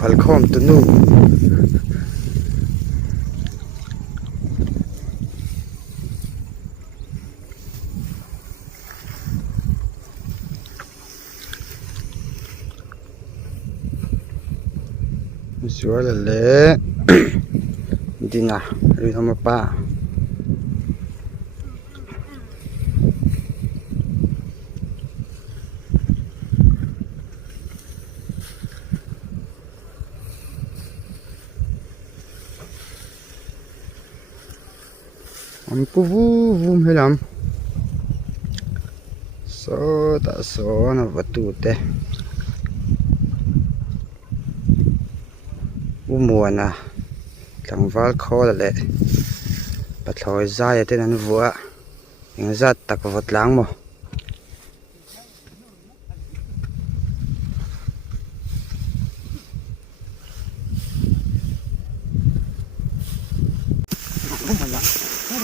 phal khom tu nu Suar le dina ri homa pa ampu vum helam so ta so na vatu te umuana tlangwal khawl le pathloi zai ten an vua engzat tak vatlang mo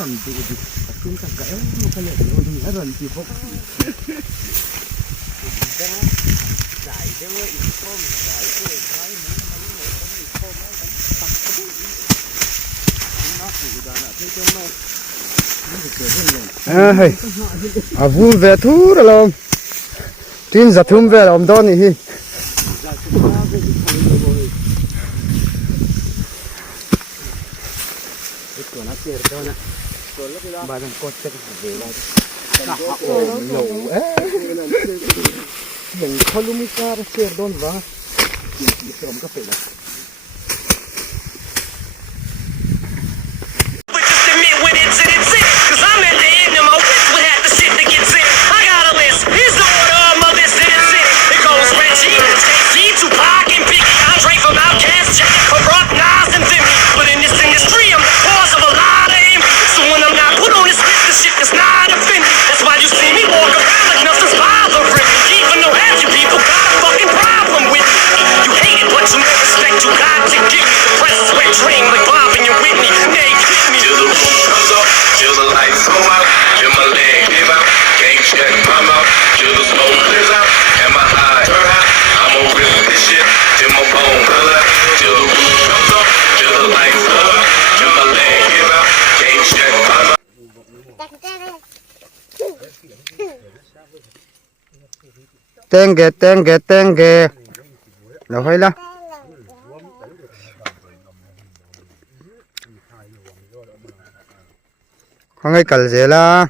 ram tu di patung ka gael mo kaya ni aran ti bok dai de wo i kom dai ko dai mo i kom tak na ku da na te to no hey avu ve thu lo tin za thum ve om don hi Badan kocak bela. Nah, oh, yang kalau misal share don bah, diseram kafe lah. Tenge lo hay la không ai cần gì la